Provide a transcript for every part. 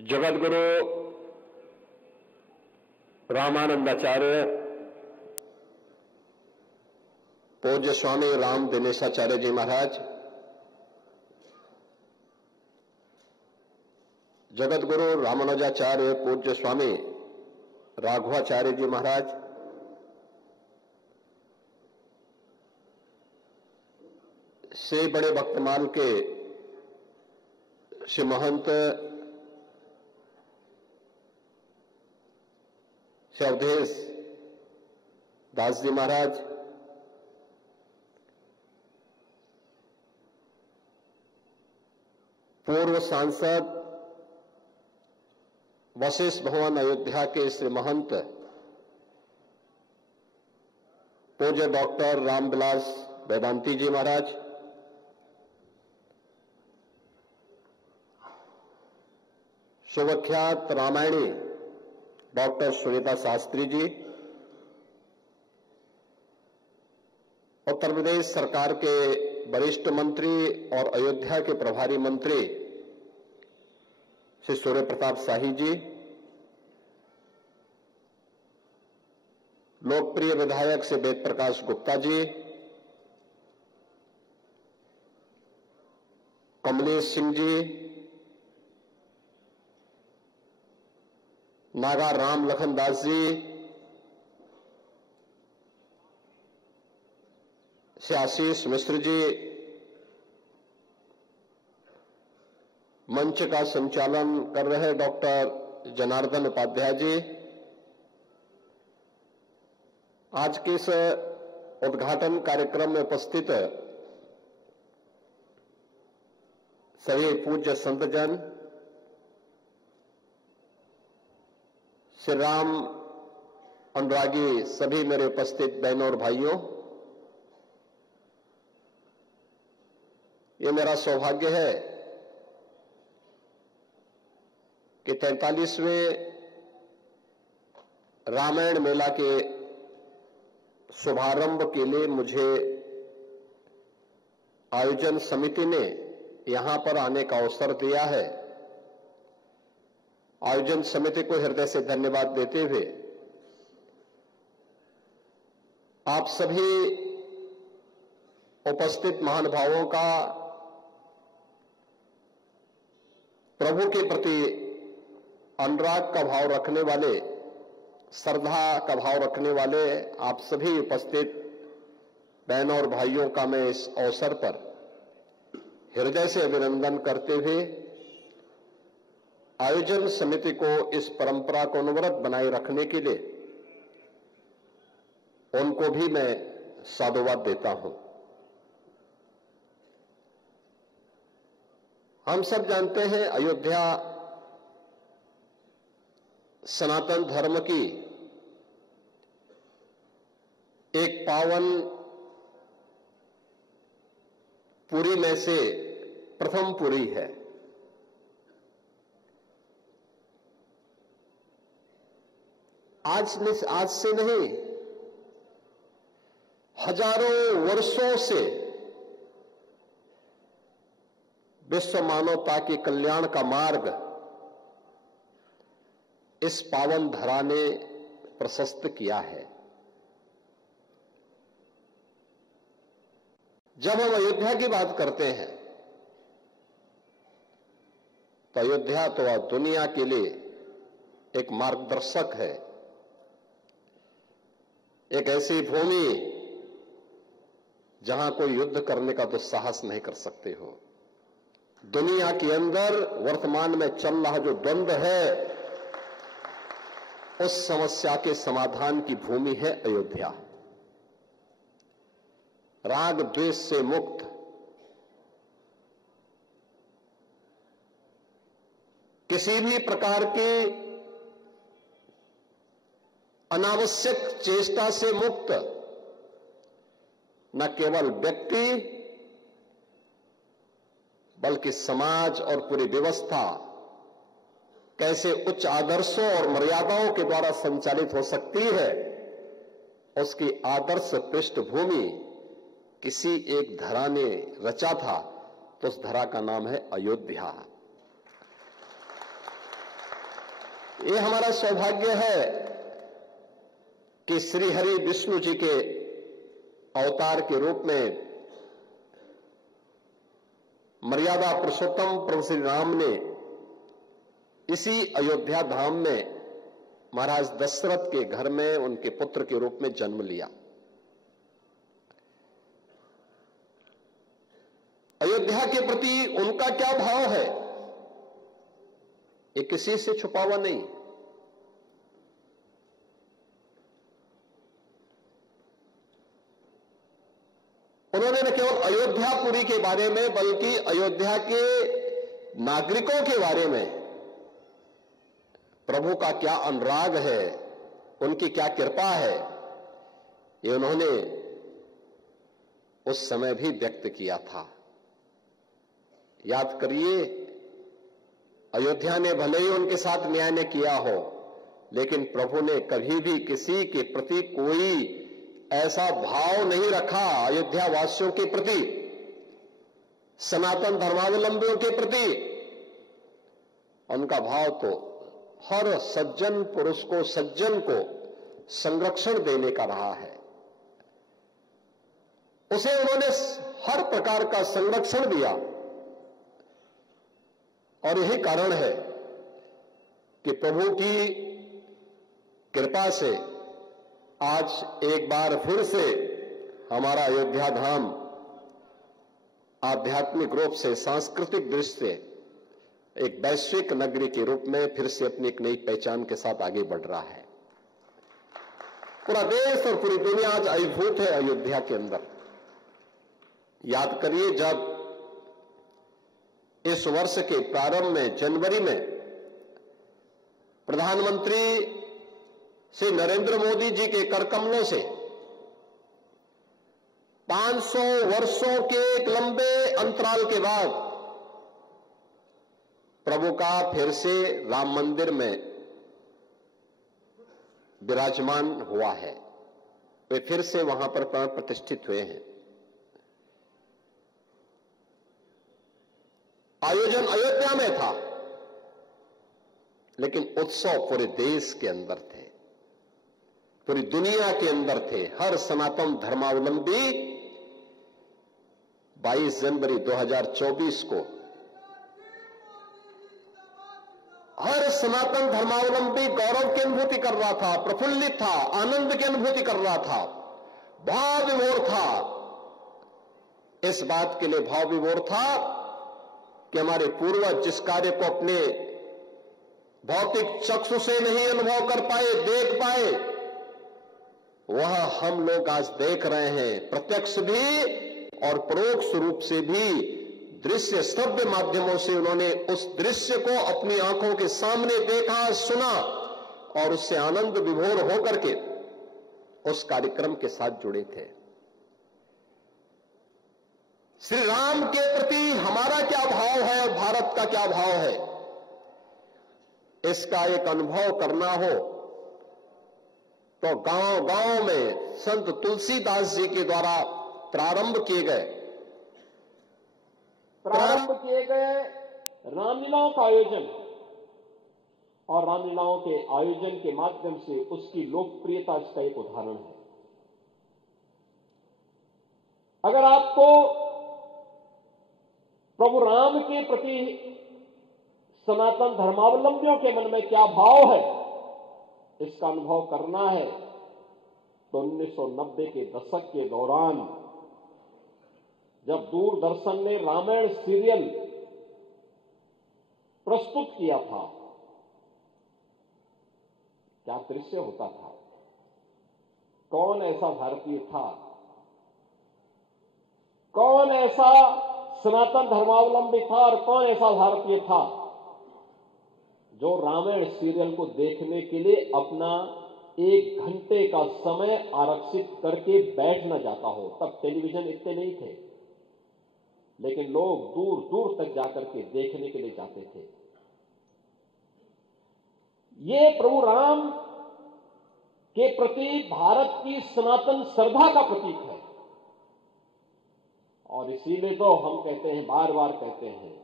जगतगुरु रामानंदाचार्य पूज्य स्वामी राम दिनेशाचार्य जी महाराज, जगतगुरु रामानुजाचार्य पूज्य स्वामी राघवाचार्य जी महाराज, से बड़े भक्तमाल के श्री महंत श्री अवधेश दास जी महाराज, पूर्व सांसद वशिष्ठ भवन अयोध्या के श्री महंत पूज्य डॉक्टर रामविलास वेदांती जी महाराज, सुविख्यात रामायणी डॉक्टर सुनीता शास्त्री जी, उत्तर प्रदेश सरकार के वरिष्ठ मंत्री और अयोध्या के प्रभारी मंत्री श्री सूर्य प्रताप शाही जी, लोकप्रिय विधायक श्री वेद प्रकाश गुप्ता जी, कमलेश सिंह जी, नागा राम लखन दास जी, श्री आशीष मिश्र जी, मंच का संचालन कर रहे डॉक्टर जनार्दन उपाध्याय जी, आज के इस उद्घाटन कार्यक्रम में उपस्थित सभी पूज्य संतजन, श्री राम अनुरागी सभी मेरे उपस्थित बहनों और भाइयों, ये मेरा सौभाग्य है कि 43वें रामायण मेला के शुभारंभ के लिए मुझे आयोजन समिति ने यहां पर आने का अवसर दिया है। आयोजन समिति को हृदय से धन्यवाद देते हुए आप सभी उपस्थित महानुभावों का प्रभु के प्रति अनुराग का भाव रखने वाले, श्रद्धा का भाव रखने वाले आप सभी उपस्थित बहनों और भाइयों का मैं इस अवसर पर हृदय से अभिनंदन करते हुए आयोजन समिति को इस परंपरा को अनवरत बनाए रखने के लिए उनको भी मैं साधुवाद देता हूं। हम सब जानते हैं अयोध्या सनातन धर्म की एक पावन पुरी में से प्रथम पुरी है। आज से नहीं, हजारों वर्षों से विश्व मानवता के कल्याण का मार्ग इस पावन धरा ने प्रशस्त किया है। जब हम अयोध्या की बात करते हैं तो अयोध्या तो दुनिया के लिए एक मार्गदर्शक है, एक ऐसी भूमि जहां कोई युद्ध करने का दुस्साहस नहीं कर सकते हो। दुनिया के अंदर वर्तमान में चल रहा जो द्वंद्व है, उस समस्या के समाधान की भूमि है अयोध्या। राग द्वेष से मुक्त, किसी भी प्रकार की अनावश्यक चेष्टा से मुक्त, न केवल व्यक्ति बल्कि समाज और पूरी व्यवस्था कैसे उच्च आदर्शों और मर्यादाओं के द्वारा संचालित हो सकती है, उसकी आदर्श पृष्ठभूमि किसी एक धरा ने रचा था, तो उस धरा का नाम है अयोध्या। ये हमारा सौभाग्य है कि श्री हरि विष्णु जी के अवतार के रूप में मर्यादा पुरुषोत्तम प्रभु श्री राम ने इसी अयोध्या धाम में महाराज दशरथ के घर में उनके पुत्र के रूप में जन्म लिया। अयोध्या के प्रति उनका क्या भाव है, ये किसी से छुपा हुआ नहीं। उन्होंने न केवल अयोध्यापुरी के बारे में बल्कि अयोध्या के नागरिकों के बारे में प्रभु का क्या अनुराग है, उनकी क्या कृपा है, ये उन्होंने उस समय भी व्यक्त किया था। याद करिए, अयोध्या ने भले ही उनके साथ न्याय ने किया हो, लेकिन प्रभु ने कभी भी किसी के प्रति कोई ऐसा भाव नहीं रखा। अयोध्या वासियों के प्रति, सनातन धर्मावलंबियों के प्रति उनका भाव तो हर सज्जन पुरुष को, सज्जन को संरक्षण देने का रहा है। उसे उन्होंने हर प्रकार का संरक्षण दिया और यही कारण है कि प्रभु की कृपा से आज एक बार फिर से हमारा अयोध्या धाम आध्यात्मिक रूप से, सांस्कृतिक दृष्टि से एक वैश्विक नगरी के रूप में फिर से अपनी एक नई पहचान के साथ आगे बढ़ रहा है। पूरा देश और पूरी दुनिया आज अभिभूत है अयोध्या के अंदर। याद करिए, जब इस वर्ष के प्रारंभ में जनवरी में प्रधानमंत्री श्री नरेंद्र मोदी जी के करकमलों से 500 वर्षों के एक लंबे अंतराल के बाद प्रभु का फिर से राम मंदिर में विराजमान हुआ है, वे फिर से वहां पर प्राण प्रतिष्ठित हुए हैं। आयोजन अयोध्या में था, लेकिन उत्सव पूरे देश के अंदर थे, पूरी दुनिया के अंदर थे। हर सनातन धर्मावलंबी 22 जनवरी 2024 को, हर सनातन धर्मावलंबी गौरव की अनुभूति कर रहा था, प्रफुल्लित था, आनंद की अनुभूति कर रहा था, भाव विभोर था। इस बात के लिए भाव विभोर था कि हमारे पूर्वज जिस कार्य को अपने भौतिक चक्षु से नहीं अनुभव कर पाए, देख पाए, वह हम लोग आज देख रहे हैं, प्रत्यक्ष भी और परोक्ष रूप से भी। दृश्य श्रव्य माध्यमों से उन्होंने उस दृश्य को अपनी आंखों के सामने देखा, सुना और उससे आनंद विभोर होकर के उस कार्यक्रम के साथ जुड़े थे। श्री राम के प्रति हमारा क्या भाव है और भारत का क्या भाव है, इसका एक अनुभव करना हो तो गांव गांव में संत तुलसीदास जी के द्वारा प्रारंभ किए गए रामलीलाओं का आयोजन और रामलीलाओं के आयोजन के माध्यम से उसकी लोकप्रियता इसका एक उदाहरण है। अगर आपको प्रभु राम के प्रति सनातन धर्मावलंबियों के मन में क्या भाव है, इसका अनुभव करना है तो 1990 के दशक के दौरान जब दूरदर्शन ने रामायण सीरियल प्रस्तुत किया था, क्या दृश्य होता था। कौन ऐसा भारतीय था, कौन ऐसा सनातन धर्मावलंबी था और कौन ऐसा भारतीय था जो रामायण सीरियल को देखने के लिए अपना 1 घंटे का समय आरक्षित करके बैठ न जाता हो। तब टेलीविजन इतने नहीं थे, लेकिन लोग दूर दूर तक जाकर के देखने के लिए जाते थे। ये प्रभु राम के प्रति भारत की सनातन श्रद्धा का प्रतीक है और इसीलिए तो हम कहते हैं, बार बार कहते हैं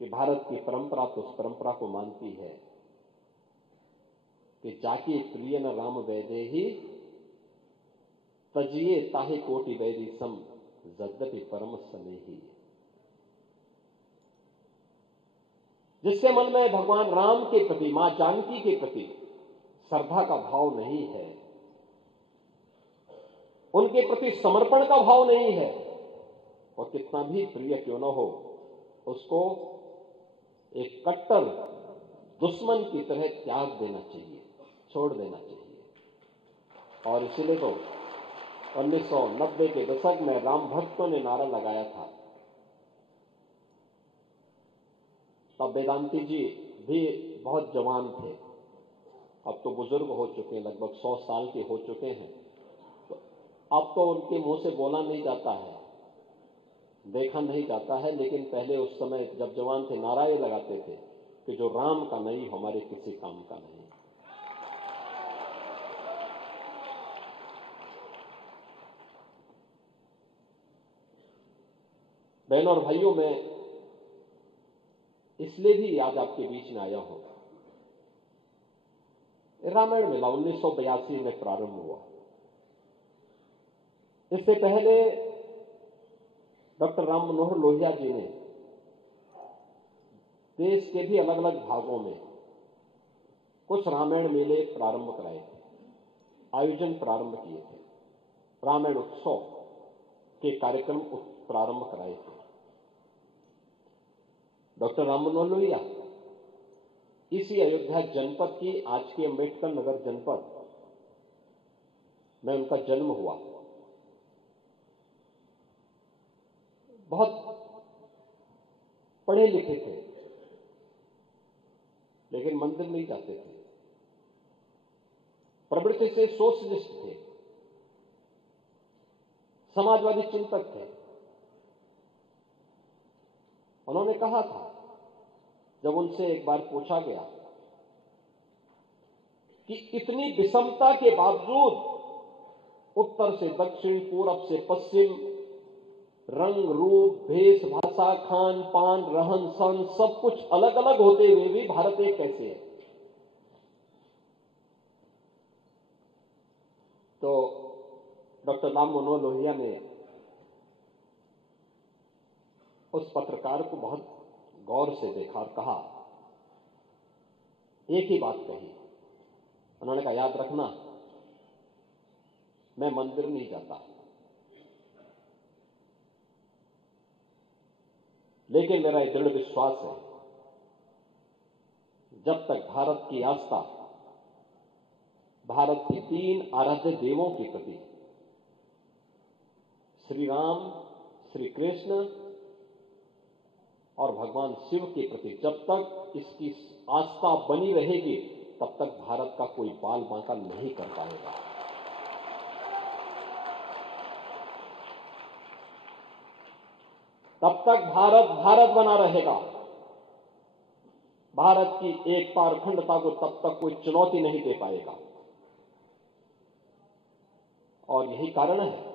कि भारत की परंपरा तो उस परंपरा को मानती है कि जाके प्रिय न राम वैदेही तजिए ताहे कोटि वैरी सम यद्यपि परम स्नेही। जिसके मन में भगवान राम के प्रति, मां जानकी के प्रति श्रद्धा का भाव नहीं है, उनके प्रति समर्पण का भाव नहीं है, और कितना भी प्रिय क्यों न हो, उसको एक कट्टर दुश्मन की तरह त्याग देना चाहिए, छोड़ देना चाहिए। और इसलिए तो 1990 के दशक में राम भक्तों ने नारा लगाया था। तब वेदांती जी भी बहुत जवान थे, अब तो बुजुर्ग हो चुके हैं, लगभग 100 साल के हो चुके हैं। तो अब तो उनके मुंह से बोला नहीं जाता है, देखा नहीं जाता है, लेकिन पहले उस समय जब जवान थे नारा ये लगाते थे कि जो राम का नहीं हमारे किसी काम का नहीं। बहनों और भाइयों, मैं इसलिए भी आज आपके बीच में आया हूं। रामायण मेला 1982 में प्रारंभ हुआ। इससे पहले डॉक्टर राम मनोहर लोहिया जी ने देश के भी अलग अलग भागों में कुछ रामायण मेले प्रारंभ कराए थे, आयोजन प्रारंभ किए थे, रामायण उत्सव के कार्यक्रम प्रारंभ कराए थे। डॉक्टर राम मनोहर लोहिया इसी अयोध्या जनपद की, आज के अम्बेडकर नगर जनपद में उनका जन्म हुआ। बहुत पढ़े लिखे थे, लेकिन मंदिर नहीं जाते थे, प्रवृत्ति से सोशलिस्ट थे, समाजवादी चिंतक थे। उन्होंने कहा था, जब उनसे एक बार पूछा गया कि इतनी विषमता के बावजूद उत्तर से दक्षिण, पूरब से पश्चिम, रंग रूप, भेष भाषा, खान पान, रहन सहन सब कुछ अलग अलग होते हुए भी भारत एक कैसे है? तो डॉक्टर राम मनोहर लोहिया ने उस पत्रकार को बहुत गौर से देखा और कहा, एक ही बात कही। उन्होंने कहा, याद रखना, मैं मंदिर नहीं जाता, लेकिन मेरा यह दृढ़ विश्वास है, जब तक भारत की आस्था भारत के 3 आराध्य देवों के प्रति, श्री राम, श्री कृष्ण और भगवान शिव के प्रति, जब तक इसकी आस्था बनी रहेगी, तब तक भारत का कोई बाल बांका नहीं कर पाएगा। तब तक भारत भारत बना रहेगा। भारत की एकता और अखंडता को तब तक कोई चुनौती नहीं दे पाएगा। और यही कारण है,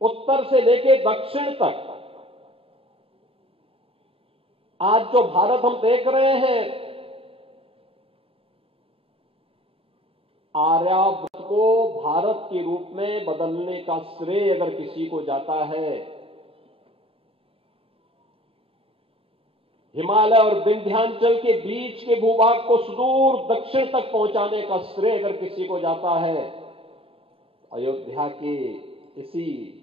उत्तर से लेकर दक्षिण तक आज जो भारत हम देख रहे हैं, आर्यावर्त को भारत के रूप में बदलने का श्रेय अगर किसी को जाता है, हिमालय और विंध्याचल के बीच के भूभाग को सुदूर दक्षिण तक पहुंचाने का श्रेय अगर किसी को जाता है, अयोध्या के इसी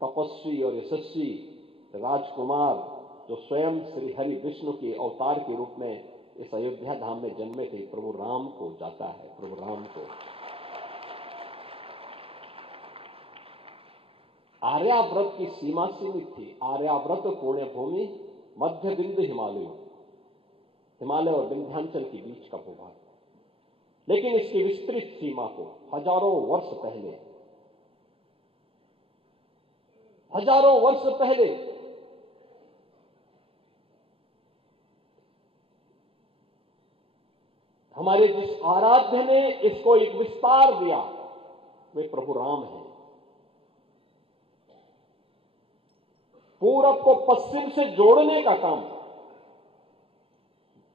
तपस्वी और यशस्वी राजकुमार जो स्वयं श्री हरि विष्णु के अवतार के रूप में इस अयोध्या धाम में जन्मे थे, प्रभु राम को जाता है। प्रभु राम को आर्याव्रत की सीमा सीमित थी। आर्याव्रत पुण्य भूमि मध्य बिंदु हिमालय और विंध्याचल के बीच का भूभाग, लेकिन इसकी विस्तृत सीमा को हजारों वर्ष पहले हमारे जिस आराध्य ने इसको एक विस्तार दिया, वे प्रभु राम हैं। पूरब को पश्चिम से जोड़ने का काम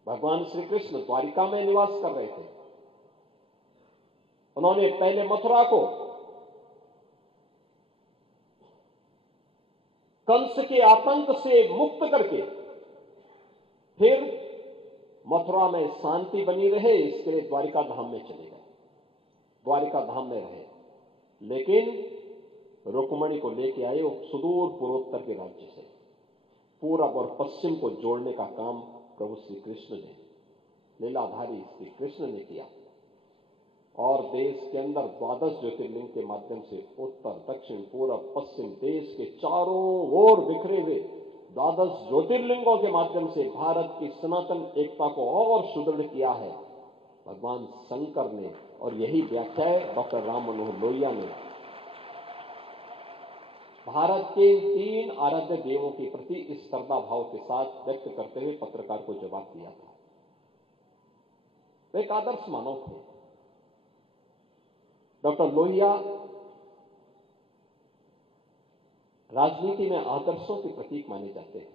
भगवान श्री कृष्ण द्वारिका में निवास कर रहे थे। उन्होंने पहले मथुरा को कंस के आतंक से मुक्त करके फिर मथुरा में शांति बनी रहे, इसके लिए द्वारिका धाम में चले गए, द्वारिका धाम में रहे। लेकिन रुक्मणी को लेके आए वो सुदूर पूर्वोत्तर के राज्य से, पूरब और पश्चिम को जोड़ने का काम प्रभु श्री कृष्ण ने, लीलाधारी श्री कृष्ण ने किया। और देश के अंदर 12 ज्योतिर्लिंग के माध्यम से उत्तर दक्षिण पूरब पश्चिम देश के चारों ओर बिखरे हुए 12 ज्योतिर्लिंगों के माध्यम से भारत की सनातन एकता को और सुदृढ़ किया है भगवान शंकर ने। और यही व्याख्या डॉक्टर राम मनोहर लोहिया ने भारत के 3 आराध्य देवों के प्रति इस श्रद्धा भाव के साथ व्यक्त करते हुए पत्रकार को जवाब दिया था। वे एक आदर्श मानव थे। डॉक्टर लोहिया राजनीति में आदर्शों के प्रतीक माने जाते हैं।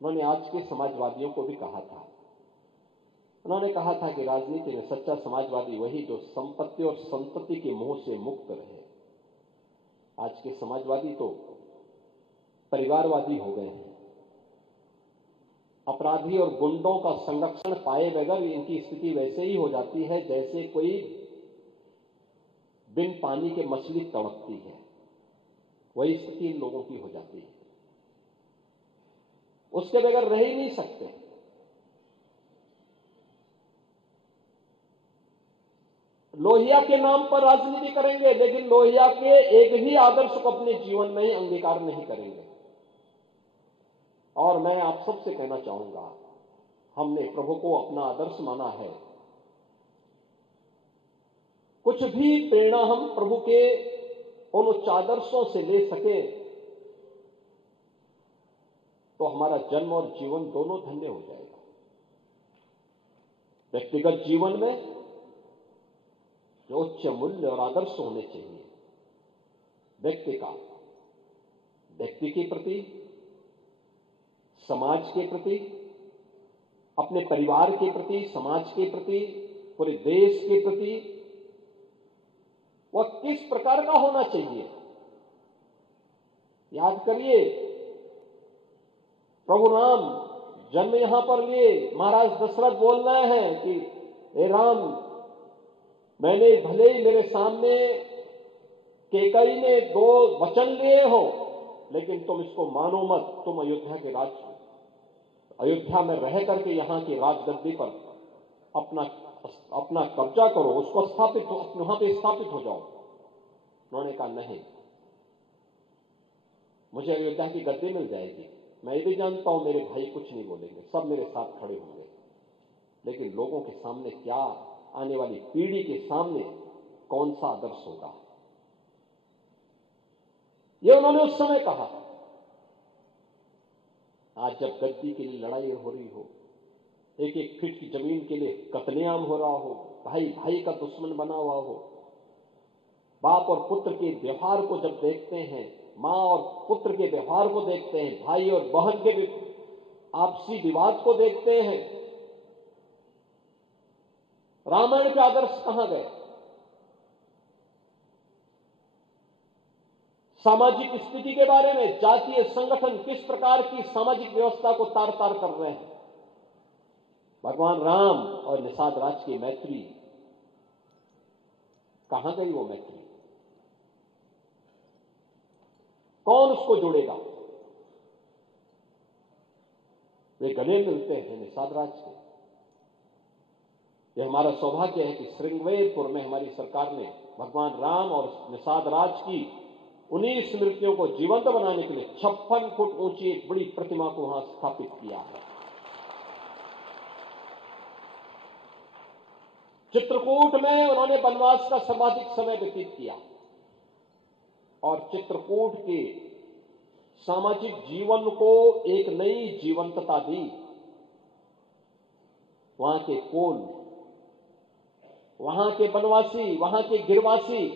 उन्होंने आज के समाजवादियों को भी कहा था, उन्होंने कहा था कि राजनीति में सच्चा समाजवादी वही जो संपत्ति और संतति के मोह से मुक्त रहे। आज के समाजवादी तो परिवारवादी हो गए हैं। अपराधी और गुंडों का संरक्षण पाए बगैर इनकी स्थिति वैसे ही हो जाती है जैसे कोई बिन पानी के मछली तड़पती है, वही स्थिति इन लोगों की हो जाती है। उसके बगैर रह ही नहीं सकते। लोहिया के नाम पर राजनीति करेंगे, लेकिन लोहिया के एक ही आदर्श को अपने जीवन में ही अंगीकार नहीं करेंगे। और मैं आप सबसे कहना चाहूंगा, हमने प्रभु को अपना आदर्श माना है। कुछ भी प्रेरणा हम प्रभु के उन उच्च आदर्शों से ले सके तो हमारा जन्म और जीवन दोनों धन्य हो जाएगा। व्यक्तिगत जीवन में जो उच्च मूल्य और आदर्श होने चाहिए, व्यक्ति का, व्यक्ति के प्रति, समाज के प्रति, अपने परिवार के प्रति, समाज के प्रति, पूरे देश के प्रति, वह किस प्रकार का होना चाहिए। याद करिए, प्रभु राम जन्म यहां पर लिए, महाराज दशरथ बोल रहे हैं कि हे राम, मैंने भले ही मेरे सामने केकई ने 2 वचन लिए हो, लेकिन तुम इसको मानो मत। तुम अयोध्या में रह करके यहां की राजगद्दी पर अपना कब्जा करो, उसको स्थापित हो, वहां पे स्थापित हो जाओ। उन्होंने कहा नहीं, मुझे अयोध्या की गद्दी मिल जाएगी। मैं ये भी जानता हूं मेरे भाई कुछ नहीं बोलेंगे, सब मेरे साथ खड़े होंगे, लेकिन लोगों के सामने क्या, आने वाली पीढ़ी के सामने कौन सा आदर्श होगा, ये उन्होंने उस समय कहा। आज जब गद्दी के लिए लड़ाई हो रही हो, एक एक फीट की जमीन के लिए कत्लेआम हो रहा हो, भाई भाई का दुश्मन बना हुआ हो, बाप और पुत्र के व्यवहार को जब देखते हैं, मां और पुत्र के व्यवहार को देखते हैं, भाई और बहन के आपसी विवाद को देखते हैं, रामायण के आदर्श कहां गए? सामाजिक स्थिति के बारे में जातीय संगठन किस प्रकार की सामाजिक व्यवस्था को तार तार कर रहे हैं। भगवान राम और निषाद राज की मैत्री कहां गई? वो मैत्री कौन उसको जोड़ेगा? वे गले मिलते हैं निषाद राज के। यह हमारा सौभाग्य है कि श्रृंगवेरपुर में हमारी सरकार ने भगवान राम और निषाद राज की उन्हीं स्मृतियों को जीवंत बनाने के लिए 56 फुट ऊंची एक बड़ी प्रतिमा को वहां स्थापित किया है। चित्रकूट में उन्होंने वनवास का सर्वाधिक समय व्यतीत किया और चित्रकूट के सामाजिक जीवन को एक नई जीवंतता दी। वहां के कोल, वहां के वनवासी, वहां के गिरवासी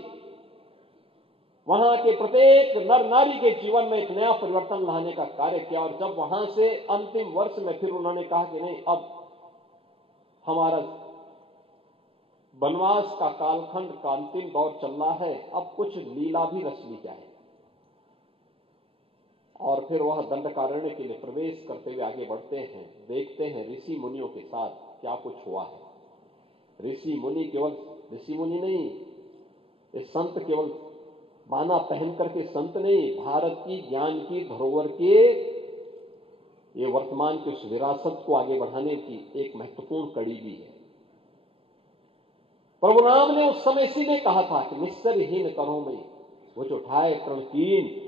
वहां के प्रत्येक नर नारी के जीवन में एक नया परिवर्तन लाने का कार्य किया। और जब वहां से अंतिम वर्ष में फिर उन्होंने कहा कि नहीं, अब हमारा वनवास का कालखंड का अंतिम दौर चल रहा है, अब कुछ लीला भी रच ली जाए। और फिर वह दंडकारण्य के लिए प्रवेश करते हुए आगे बढ़ते हैं, देखते हैं ऋषि मुनियों के साथ क्या कुछ हुआ है। ऋषि मुनि केवल ऋषि मुनि नहीं, ये संत केवल बाना पहन करके संत नहीं, भारत की ज्ञान की धरोहर के ये वर्तमान की उस विरासत को आगे बढ़ाने की एक महत्वपूर्ण कड़ी भी है। प्रभु राम ने उस समय इसीलिए कहा था कि निस्सरहीन करो में वो जो उठाए प्रणकीन,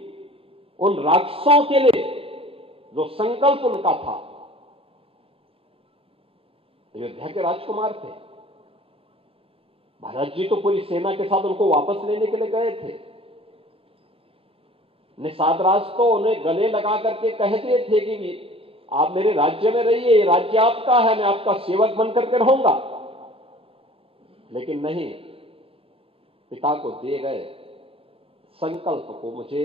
उन राक्षसों के लिए जो संकल्प उनका था। अयोध्या के राजकुमार थे, भरत जी तो पूरी सेना के साथ उनको वापस लेने के लिए गए थे। निषाद राज तो उन्हें गले लगा करके कह दिए थे कि आप मेरे राज्य में रहिए, ये राज्य आपका है, मैं आपका सेवक बन करके रहूंगा। लेकिन नहीं, पिता को दिए गए संकल्प को मुझे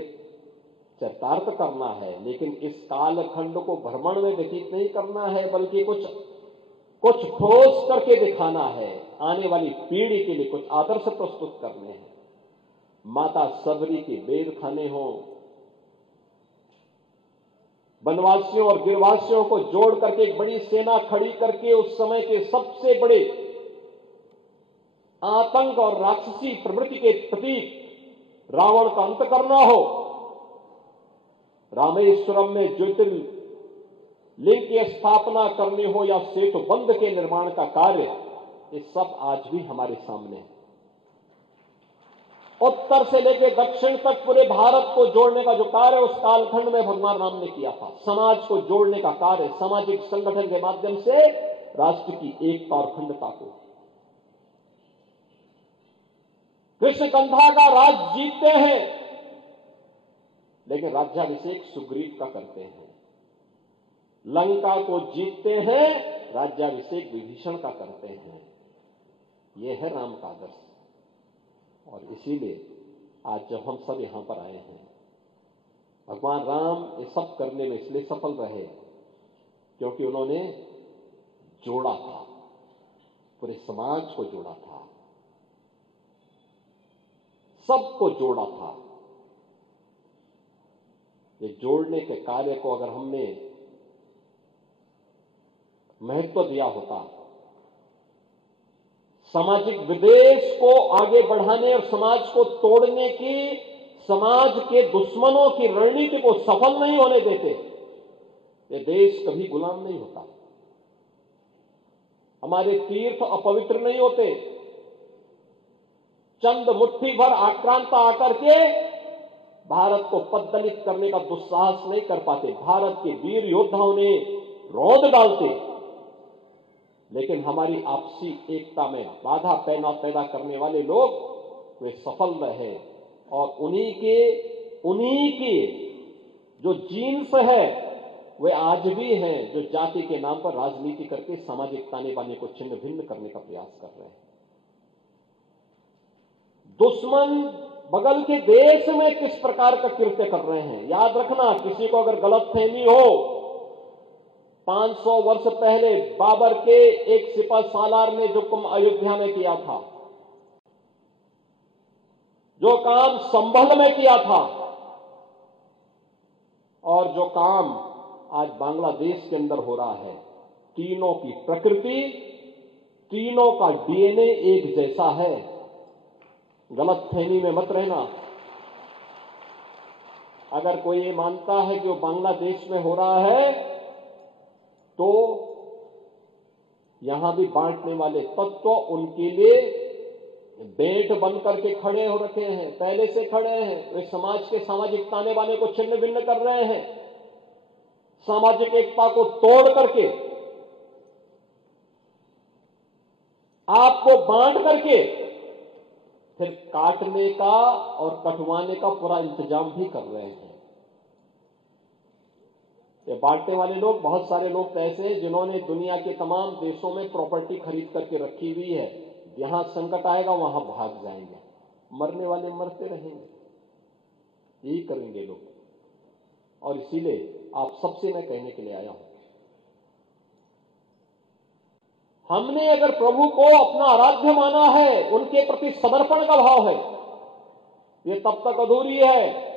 चरितार्थ करना है, लेकिन इस कालखंड को भ्रमण में व्यतीत नहीं करना है, बल्कि कुछ ठोस करके दिखाना है। आने वाली पीढ़ी के लिए कुछ आदर्श प्रस्तुत करने हैं। माता सबरी के वेद खाने हों, वनवासियों और गिरवासियों को जोड़ करके एक बड़ी सेना खड़ी करके उस समय के सबसे बड़े आतंक और राक्षसी प्रवृत्ति के प्रतीक रावण का अंत करना हो, रामेश्वरम में ज्योतिर्लिंग की स्थापना करनी हो या सेतु बंध के निर्माण का कार्य, ये सब आज भी हमारे सामने है। उत्तर से लेकर दक्षिण तक पूरे भारत को जोड़ने का जो कार्य उस कालखंड में भगवान राम ने किया था, समाज को जोड़ने का कार्य, सामाजिक संगठन के माध्यम से राष्ट्र की एकता और अखंडता को। कृष्णकंधा का राज जीतते हैं, लेकिन राज्याभिषेक सुग्रीव का करते हैं। लंका को जीतते हैं, राज्याभिषेक विभीषण का करते हैं। यह है राम का आदर्श। और इसीलिए आज जब हम सब यहां पर आए हैं, भगवान राम ये सब करने में इसलिए सफल रहे क्योंकि उन्होंने जोड़ा था, पूरे समाज को जोड़ा था, सबको जोड़ा था। ये जोड़ने के कार्य को अगर हमने महत्व दिया होता, सामाजिक विदेश को आगे बढ़ाने और समाज को तोड़ने की, समाज के दुश्मनों की रणनीति को सफल नहीं होने देते, ये देश कभी गुलाम नहीं होता। हमारे तीर्थ अपवित्र नहीं होते। चंद मुट्ठी भर आक्रांता आकर के भारत को पद्दलित करने का दुस्साहस नहीं कर पाते। भारत के वीर योद्धाओं ने रौंद डालते, लेकिन हमारी आपसी एकता में बाधा पैदा करने वाले लोग वे सफल रहे। और उन्हीं के जो जीन्स है वे आज भी हैं, जो जाति के नाम पर राजनीति करके सामाजिक ताने बाने को छिन्न भिन्न करने का प्रयास कर रहे हैं। दुश्मन बगल के देश में किस प्रकार का कृत्य कर रहे हैं, याद रखना। किसी को अगर गलतफहमी हो, 500 वर्ष पहले बाबर के एक सिपह सालार ने जो काम अयोध्या में किया था, जो काम संभल में किया था, और जो काम आज बांग्लादेश के अंदर हो रहा है, तीनों की प्रकृति, तीनों का डीएनए एक जैसा है। गलतफहमी में मत रहना। अगर कोई ये मानता है कि वो बांग्लादेश में हो रहा है, तो यहां भी बांटने वाले तत्व उनके लिए बेट बन करके खड़े हो रखे हैं, पहले से खड़े हैं। वे समाज के सामाजिक ताने बाने को छिन्न भिन्न कर रहे हैं, सामाजिक एकता को तोड़ करके, आपको बांट करके फिर काटने का और कटवाने का पूरा इंतजाम भी कर रहे हैं। ये बांटने वाले लोग, बहुत सारे लोग तो ऐसे हैं जिन्होंने दुनिया के तमाम देशों में प्रॉपर्टी खरीद करके रखी हुई है। यहां संकट आएगा वहां भाग जाएंगे, मरने वाले मरते रहेंगे। यही करेंगे लोग। और इसीलिए आप सबसे मैं कहने के लिए आया हूं, हमने अगर प्रभु को अपना आराध्य माना है, उनके प्रति समर्पण का भाव है, ये तब तक अधूरी है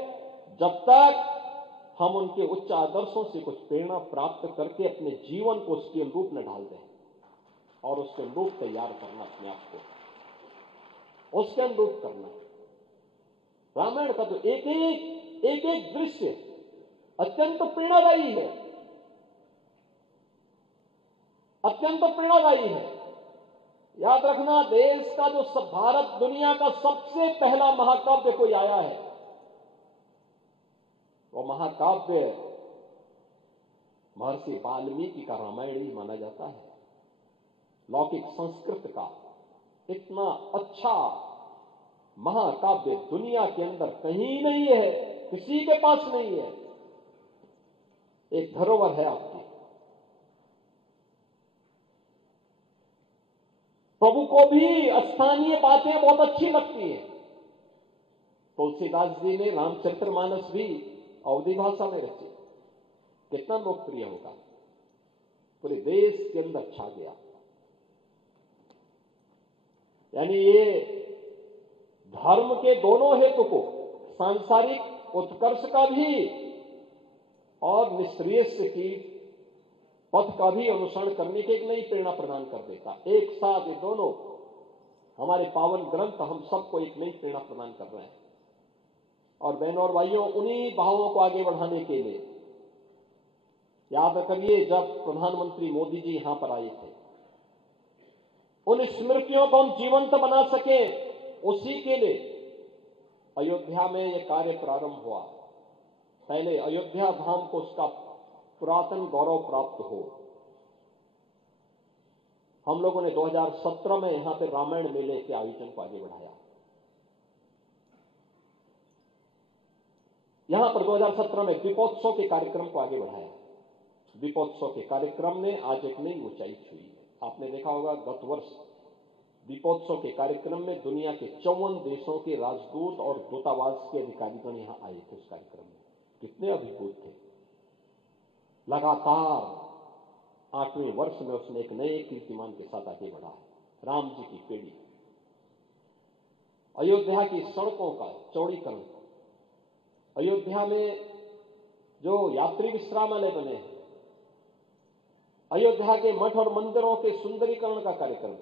जब तक हम उनके उच्च आदर्शों से कुछ प्रेरणा प्राप्त करके अपने जीवन को उसके अनुरूप में ढाल दें और उसके अनुरूप तैयार करना, अपने आप को उसके अनुरूप करना। रामायण का तो एक एक दृश्य अत्यंत प्रेरणादायी है, अत्यंत प्रेरणादायी है। याद रखना, देश का जो भारत दुनिया का सबसे पहला महाकाव्य कोई आया है, वो महाकाव्य महर्षि वाल्मीकि का रामायण ही माना जाता है। लौकिक संस्कृत का इतना अच्छा महाकाव्य दुनिया के अंदर कहीं नहीं है, किसी के पास नहीं है। एक धरोहर है आपकी। प्रभु को भी स्थानीय बातें बहुत अच्छी लगती है। तुलसीदास जी ने रामचरितमानस भी अवधी भाषा में रची, कितना लोकप्रिय होगा, पूरे देश के अंदर छा गया। यानी ये धर्म के दोनों हेतु को, सांसारिक उत्कर्ष का भी और निश्रेयस की पथ का भी अनुसरण करने की एक नई प्रेरणा प्रदान कर देता। एक साथ ये दोनों हमारे पावन ग्रंथ हम सबको एक नई प्रेरणा प्रदान कर रहे हैं। और बहनों और भाइयों, उन्हीं भावों को आगे बढ़ाने के लिए याद करिए, जब प्रधानमंत्री मोदी जी यहां पर आए थे, उन स्मृतियों को हम जीवंत बना सके, उसी के लिए अयोध्या में यह कार्य प्रारंभ हुआ। पहले अयोध्या धाम को उसका पुरातन गौरव प्राप्त हो। हम लोगों ने 2017 में यहां पे रामायण मेले के आयोजन को आगे बढ़ाया। यहां पर 2017 में दीपोत्सव के कार्यक्रम को आगे बढ़ाया। दीपोत्सव के कार्यक्रम ने आज एक नई ऊंचाई छुई है। आपने देखा होगा, गत वर्ष दीपोत्सव के कार्यक्रम में दुनिया के 54 देशों के राजदूत और दूतावास के अधिकारीगण यहां आए थे। उस कार्यक्रम में कितने अभिभूत थे। लगातार 8वें वर्ष में उसने एक नए कीर्तिमान के साथ आगे बढ़ा है। राम जी की पीढ़ी, अयोध्या की सड़कों का चौड़ीकरण, अयोध्या में जो यात्री विश्रामालय बने हैं, अयोध्या के मठ और मंदिरों के सुंदरीकरण का कार्यक्रम,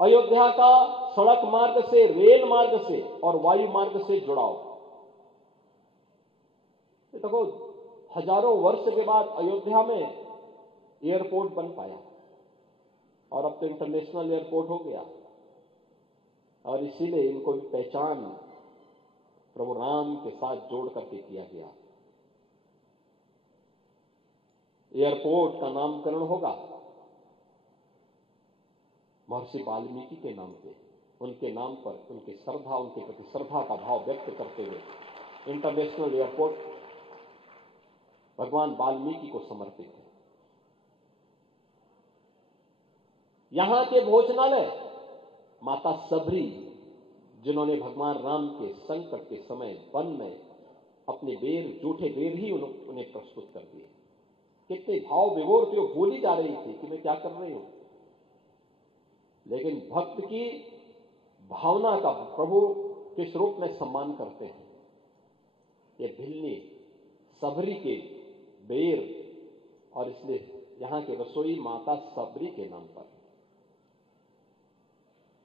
अयोध्या का सड़क मार्ग से, रेल मार्ग से और वायु मार्ग से जुड़ाव। देखो, हजारों वर्ष के बाद अयोध्या में एयरपोर्ट बन पाया और अब तो इंटरनेशनल एयरपोर्ट हो गया। और इसीलिए इनको भी पहचान प्रभु राम के साथ जोड़ करके किया गया। एयरपोर्ट का नामकरण होगा महर्षि वाल्मीकि के नाम पे, उनके नाम पर, उनकी श्रद्धा, उनके प्रति श्रद्धा का भाव व्यक्त करते हुए इंटरनेशनल एयरपोर्ट भगवान वाल्मीकि को समर्पित है। यहां के भोजनालय माता सबरी, जिन्होंने भगवान राम के संकट के समय वन में अपने बेर, जूठे बेर ही उन्हें प्रस्तुत कर दिए। कितने भाव विभोर थे, वो भूल ही जा रही थी कि मैं क्या कर रही हूं। लेकिन भक्त की भावना का प्रभु किस रूप में सम्मान करते हैं। ये भिल्ली सबरी के बेर, और इसलिए यहां के रसोई माता सबरी के नाम पर।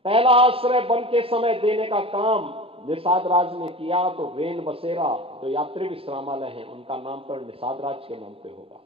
पहला आश्रय वन के समय देने का काम निषाद राज ने किया, तो रेन बसेरा जो यात्री विश्रामालय हैं, उनका नामकरण निषाद राज के नाम पे होगा।